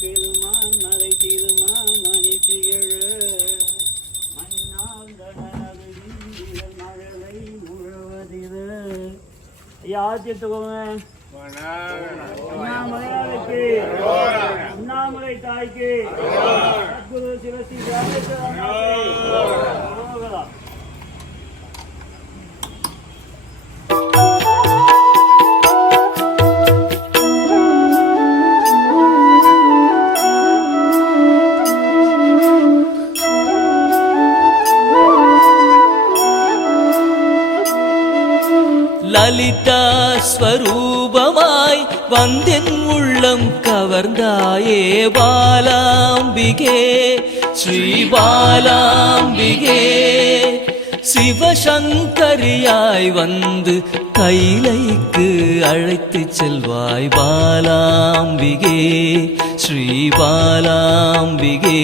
பெருமான் மலை திருமான் மணி திகழ மண்ணாந்தனது இந்திரன் மழலை முழுவதிர யாத்தியத்துவங்க அண்ணாமலையாருக்கு அண்ணாமலை தாய்க்கு சத்குரு சிவஸ்ரீ லலிதா ஸ்வரூபமாய் வந்தென் உள்ளம் கவர்ந்தாயே பாலாம்பிகே ஸ்ரீ பாலாம்பிகே சிவசங்கரியாய் வந்து கைலைக்கு அழைத்து செல்வாய் பாலாம்பிகே ஸ்ரீ பாலாம்பிகே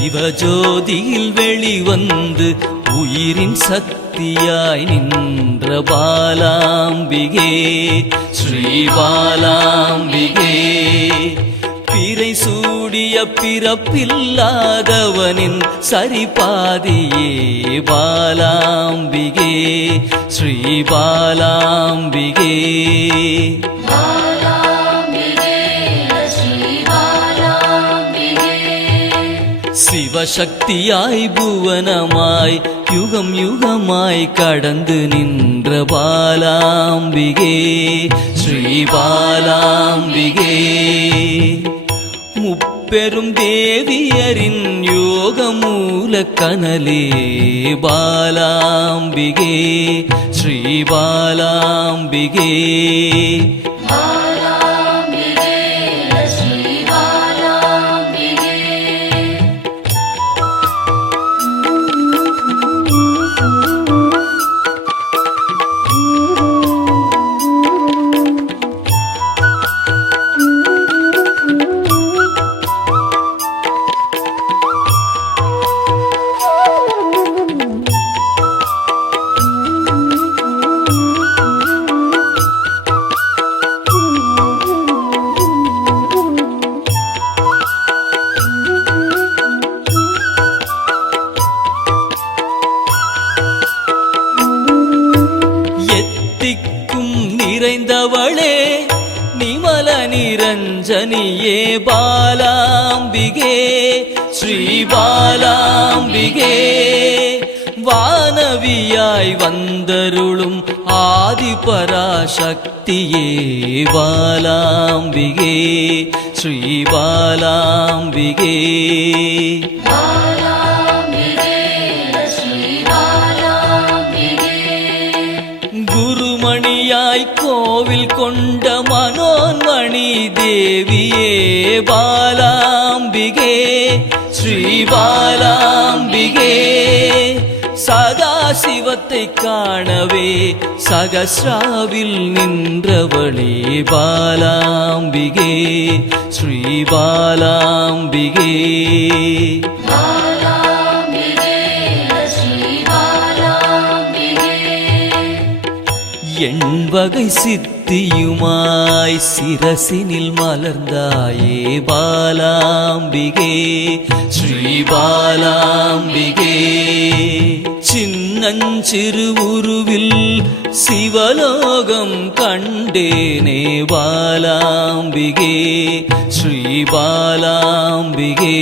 சிவஜோதியில் வெளிவந்து உயிரின் சக்தியாய் நின்ற பாலாம்பிகே ஸ்ரீ பாலாம்பிகே பிறை சூடிய பிறப்பில்லாதவனின் சரிபாதியே பாலாம்பிகே ஸ்ரீ பாலாம்பிகே சிவசக்தியாய் புவனமாய் யுகம் யுகமாய் கடந்து நின்ற பாலாம்பிகே ஸ்ரீ பாலாம்பிகே முப்பெரும் தேவியரின் யோக மூல கனலே பாலாம்பிகே ஸ்ரீ பாலாம்பிகே நிறைந்தவளே நிமல நிரஞ்சனியே பாலாம்பிகே ஸ்ரீ பாலாம்பிகே வானவியாய் வந்தருளும் ஆதிபராசக்தியே பாலாம்பிகே ஸ்ரீ பாலாம்பிகே குருமணியாய் கோவில் கொண்ட மனோன்மணி தேவியே பாலாம்பிகே ஸ்ரீ பாலாம்பிகே சதாசிவத்தை காணவே சகஸ்ராவில் நின்றவளே பாலாம்பிகே ஸ்ரீ பாலாம்பிகே எண்வகை சித்தியுமாய் சிரசினில் மலர்ந்தாயே பாலாம்பிகே ஸ்ரீ பாலாம்பிகே சின்னஞ்சிறு உருவில் சிவலோகம் கண்டேனே பாலாம்பிகே ஸ்ரீ பாலாம்பிகே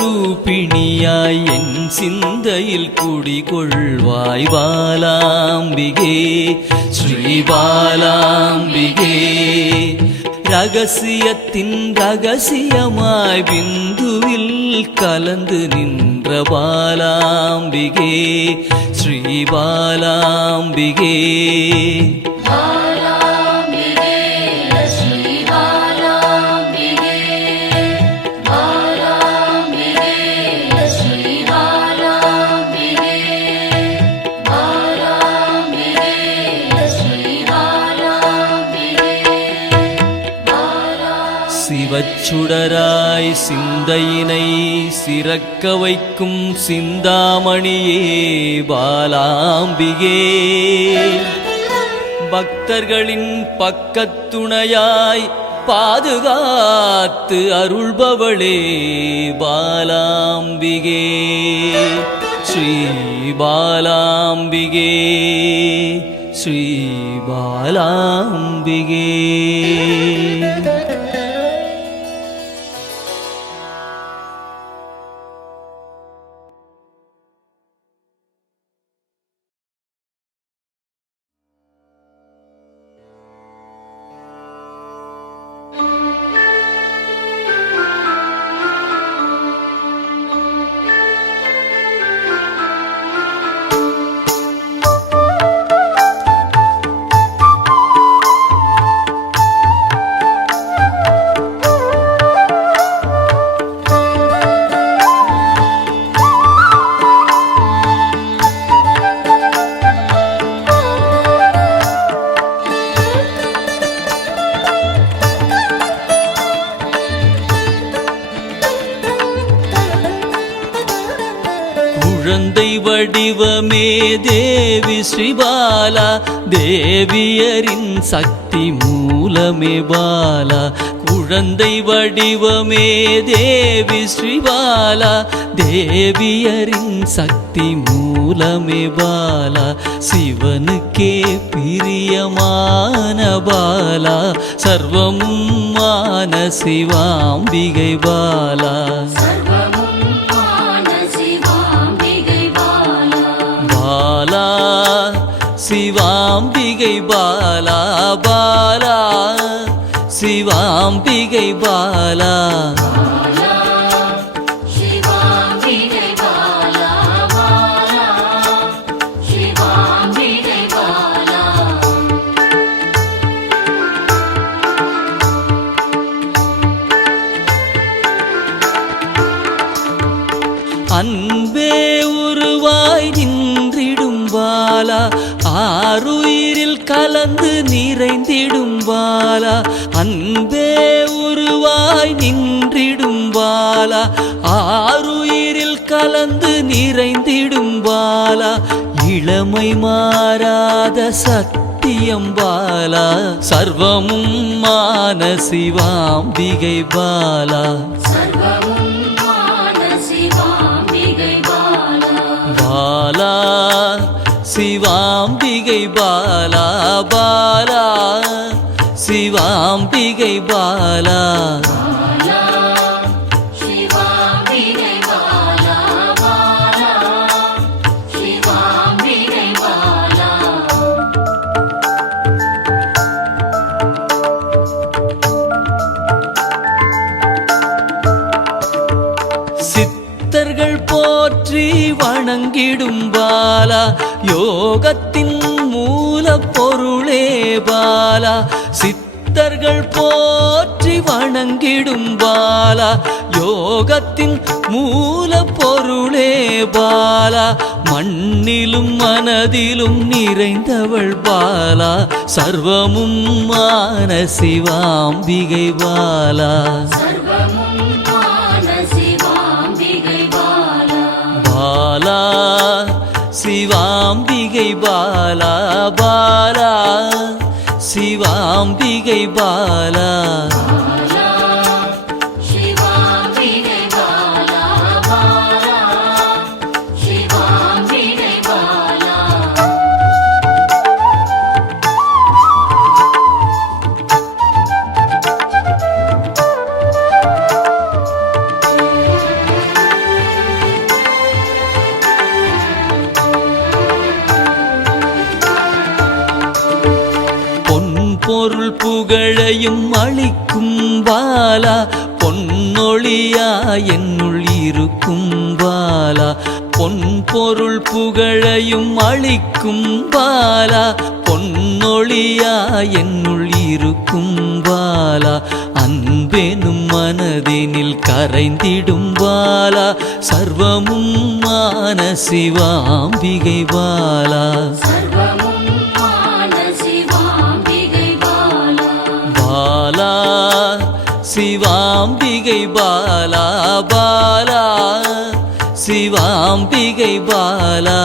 சக்கரஸ்வரூபிணியாய் என் சிந்தையில் குடிகொள்வாய் பாலாம்பிகே ஸ்ரீ பாலாம்பிகே ரகசியத்தின் ரகசியமாய் பிந்துவில் கலந்து நின்ற பாலாம்பிகே ஸ்ரீ பாலாம்பிகே சிவச்சுடராய் சிந்தையினை சிறக்க வைக்கும் சிந்தாமணியே பாலாம்பிகே பக்தர்களின் பக்கத்துணையாய் பாதுகாத்து அருள்பவளே பாலாம்பிகே ஸ்ரீ பாலாம்பிகே ஸ்ரீ பாலாம்பிகே. குழந்தை வடிவமே தேவி ஸ்ரீபாலா தேவியரின் சக்தி மூலமே பாலா. குழந்தை வடிவமே தேவி ஸ்ரீபாலா தேவியரின் சக்தி மூலமே பாலா. சிவனுக்கே பிரியமான பாலா சர்வமும் மான சிவாம்பிகை பாலா. பாலா சிவாம்பிகை பாலா பாலா சிவாம்பிகை பாலா. அன்பே உருவாய் நின்றிடும் பாலா ஆருயிரில் கலந்து நிறைந்திடும் பாலா. அன்பே உருவாய் நின்றிடும் பாலா ஆருயிரில் கலந்து நிறைந்திடும் பாலா. இளமை மாறாத சத்தியம் பாலா சர்வமும் மான சிவாம்பிகை பாலா. பாலா சிவாம்பிகை பாலா பாலா சிவாம்பிகை பாலா. சித்தர்கள் போற்றி வணங்கிடும் பாலா யோகத்தின் மூல பொருளே பாலா. சித்தர்கள் போற்றி வணங்கிடும் பாலா யோகத்தின் மூல பொருளே பாலா. மண்ணிலும் மனதிலும் நிறைந்தவள் பாலா சர்வமும் மான சிவாம்பிகை பாலா. பாலா சிவாம்பிகை பாலா பாலா சிவாம்பிகை பாலா. பொருள் புகழ புகழையும் அளிக்கும் பாலா பொன்னொழியா என்னுள் இருக்கும் பாலா பொன் பொருள் புகழையும் அளிக்கும் பாலா பொன்னொழியா என்னுள் இருக்கும் பாலா அன்பெனும் மனதினில் கரைந்திடும் பாலா சர்வமும் மான சிவாம்பிகை பாலா பாலா சிவாம்பிகை பாலா பாலா சிவாம்பிகை பாலா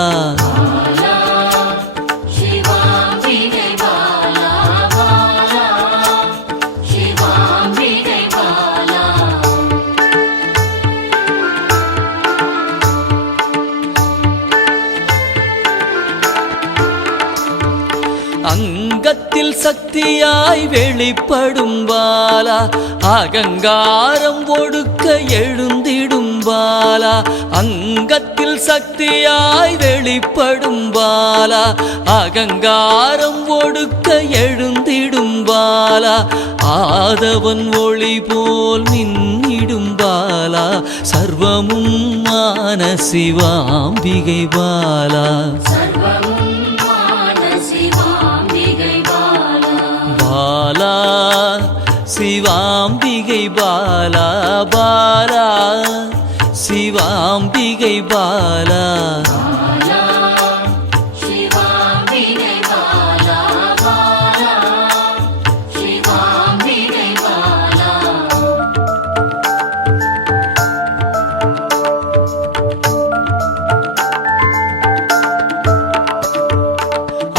அங்கத்தில் சக்தியாய் வெளிப்படும் பாலா அகங்காரம் ஒடுக்க எழுந்திடும் பாலா அங்கத்தில் சக்தியாய் வெளிப்படும் பாலா அகங்காரம் ஒடுக்க எழுந்திடும் பாலா ஆதவன் ஒளி போல் மின்னிடும் பாலா சர்வமும் மான சிவாம்பிகை பாலா பாலா சிவாம்பிகை பாலா பாலா சிவாம்பிகை பாலா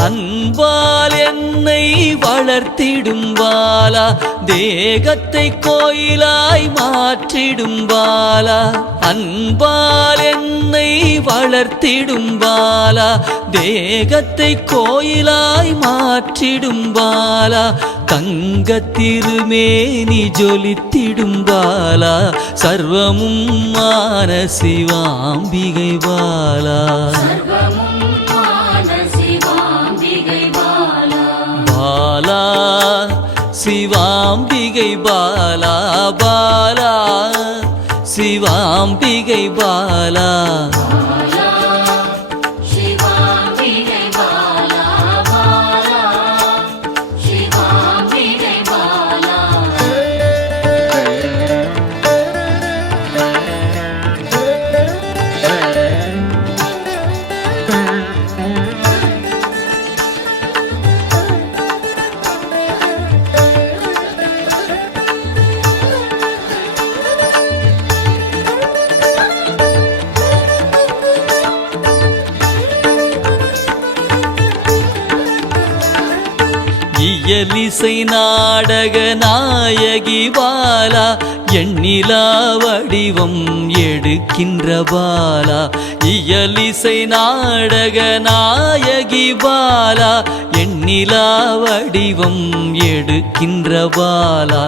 அன்பால் என்னை வளர்த்திடும் பாலா தேகத்தை கோயிலாய் மாற்றிடும் பாலா அன்பால் என்னை வளர்த்திடும் பாலா தேகத்தை கோயிலாய் மாற்றிடும் பாலா தங்க திருமேனி ஜொலித்திடும் பாலா சர்வமும் மான சிவாம்பிகை பாலா பாலா சிவாம்பிகை பாலா பாலா சிவாம்பிகை பாலா இயலிசை நாடக நாயகி பாலா எண்ணிலா வடிவம் எடுக்கின்ற பாலா இயலிசை நாடக நாயகி பாலா எண்ணிலா வடிவம் எடுக்கின்ற பாலா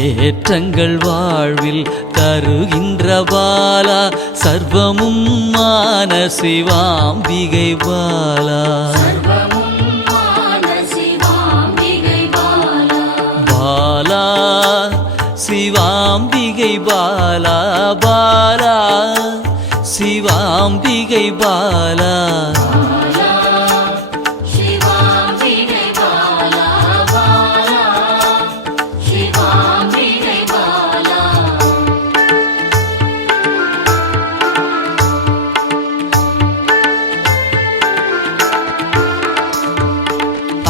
ஏற்றங்கள் வாழ்வில் தருகின்ற பாலா சர்வமும் மான சிவாம்பிகை பாலா பாலா சிவாம்பிகை பாலா பாலா சிவாம்பிகை பாலா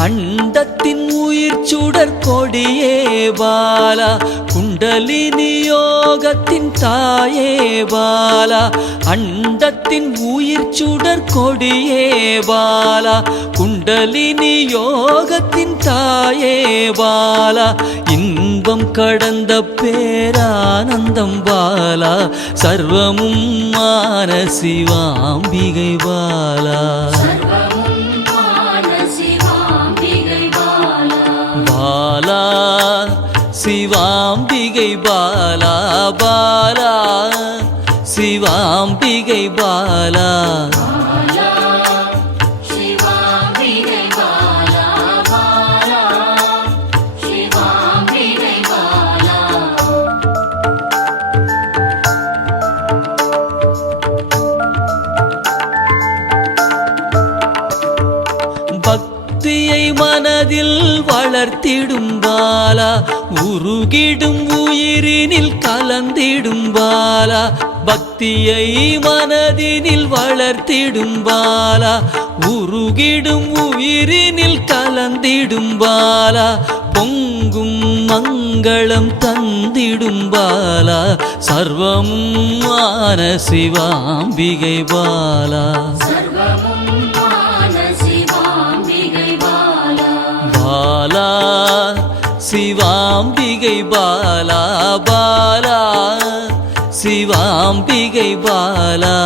அண்டத்தின் உயிர் சுடர் கொடியே பாலா குண்டலினி யோகத்தின் தாயே பாலா அண்டத்தின் உயிர் சுடர் கொடியே பாலா குண்டலினி யோகத்தின் தாயே பாலா இன்பம் கடந்த பேரானந்தம் பாலா சர்வமும் மான சிவாம்பிகை பாலா பாலா சிவாம்பிகை பாலா பாலா சிவாம்பிகை பாலா சிவாம்பிகை பாலா பாலா சிவாம்பிகை மனதில் வளர்த்திடும் பாலா உருகிடும் உயிரினில் கலந்திடும் பாலா பக்தியை மனதினில் வளர்த்திடும் பாலா உருகிடும் உயிரினில் கலந்திடும் பாலா பொங்கும் மங்களம் தந்திடும் பாலா சர்வமும் ஆன சிவாம்பிகை பாலா பாலா சிவாம்பிகை பாலா பாலா சிவாம்பிகை பாலா